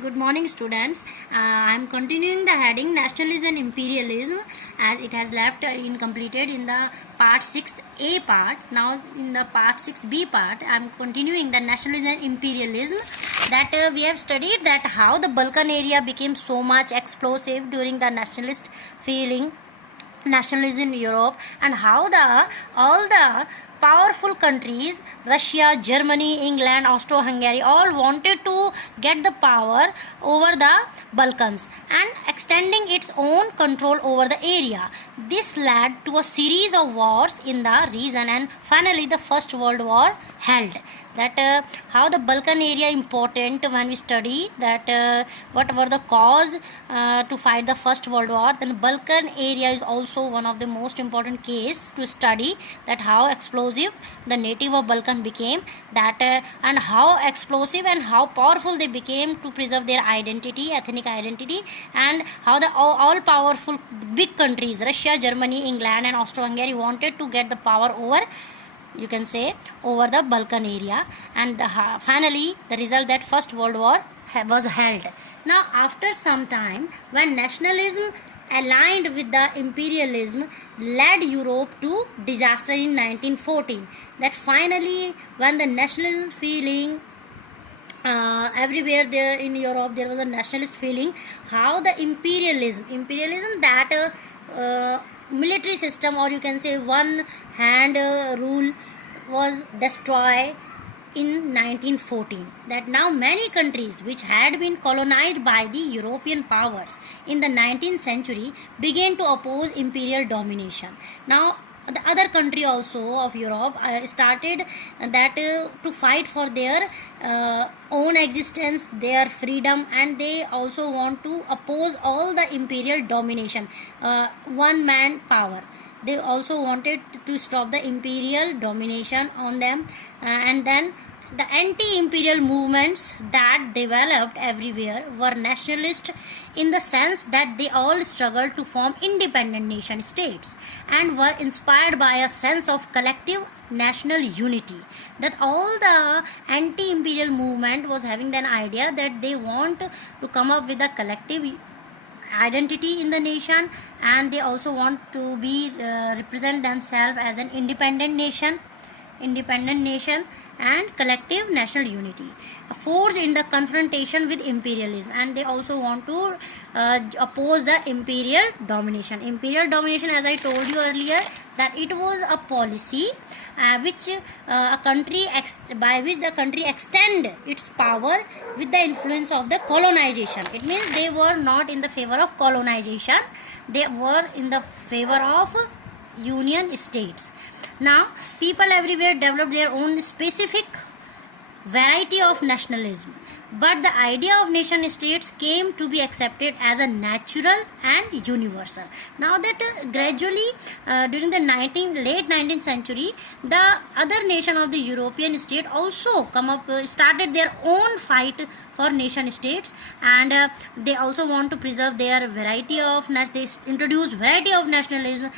Good morning, students. I am continuing the heading Nationalism and Imperialism as it has left incompleted in the part 6a part. Now, in the part 6b part, I am continuing the Nationalism and Imperialism that we have studied that how the Balkan area became so much explosive during the nationalist feeling nationalism in Europe, and how all the powerful countries Russia, Germany, England, Austro-Hungary all wanted to get the power over the Balkans and extending its own control over the area. This led to a series of wars in the region, and finally the First World War held. That how the Balkan area important when we study that what were the cause to fight the First World War. Then Balkan area is also one of the most important case to study, that how explosive the native of Balkan became, that and how explosive and how powerful they became to preserve their identity, ethnic identity, and how the all powerful big countries Russia, Germany, England and Austro-Hungary wanted to get the power over, you can say, over the Balkan area, and finally the result that First World War was held. Now after some time, when nationalism aligned with the imperialism led Europe to disaster in 1914, that finally when the national feeling everywhere there in Europe there was a nationalist feeling, how the imperialism that military system, or you can say one hand rule, was destroyed in 1914. That now many countries which had been colonized by the European powers in the 19th century began to oppose imperial domination. Now the other country also of Europe started that to fight for their own existence, their freedom, and they also want to oppose all the imperial domination, one man power. They also wanted to stop the imperial domination on them, and then the anti-imperial movements that developed everywhere were nationalist in the sense that they all struggled to form independent nation states and were inspired by a sense of collective national unity. That all the anti-imperial movement was having an idea that they want to come up with a collective identity in the nation, and they also want to be represent themselves as an independent nation and collective national unity forged in the confrontation with imperialism. And they also want to oppose the imperial domination. Imperial domination, as I told you earlier, that it was a policy which a country by which the country extend its power with the influence of the colonization. It means they were not in the favor of colonization, they were in the favor of union states. Now people everywhere developed their own specific variety of nationalism, but the idea of nation states came to be accepted as a natural and universal. Now that gradually during the late 19th century, the other nation of the European state also started their own fight for nation states, and they also want to preserve their variety of they introduced variety of nationalism.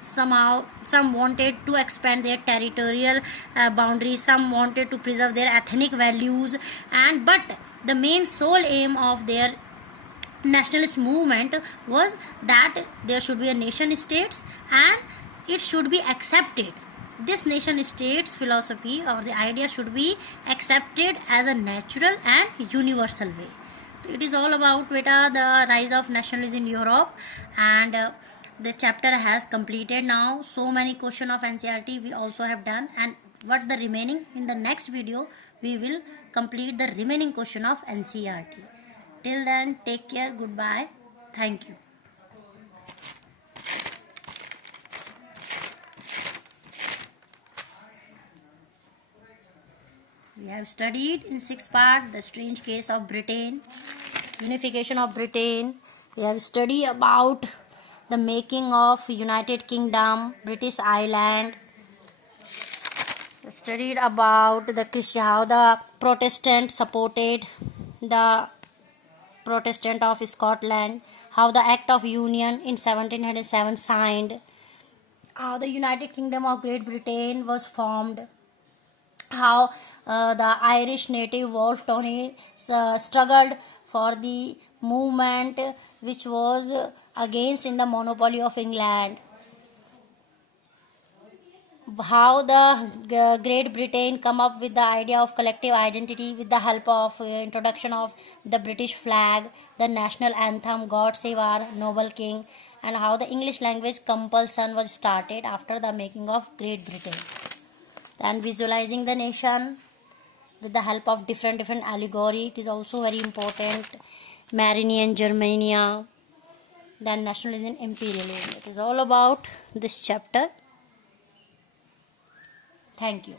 Somehow some wanted to expand their territorial boundaries, some wanted to preserve their ethnic values, and but the main sole aim of their nationalist movement was that there should be a nation states and it should be accepted. This nation states philosophy or the idea should be accepted as a natural and universal way. So it is all about the rise of nationalism in Europe, and the chapter has completed now. So many question of NCERT we also have done, and what the remaining in the next video we will complete the remaining question of NCERT. Till then, take care, goodbye, thank you. We have studied in 6th part the strange case of Britain, unification of Britain. We have studied about the making of United Kingdom, British Island. We studied about how the Protestant supported the Protestant of Scotland, how the Act of Union in 1707 signed, how the United Kingdom of Great Britain was formed, how the Irish native Wolfe Tony struggled for the movement which was against in the monopoly of England. How the Great Britain come up with the idea of collective identity with the help of introduction of the British flag, the national anthem God Save Our Noble King, and how the English language compulsion was started after the making of Great Britain. Then visualizing the nation with the help of different allegory, it is also very important. Marinian Germania, then nationalism, imperialism. It is all about this chapter. Thank you.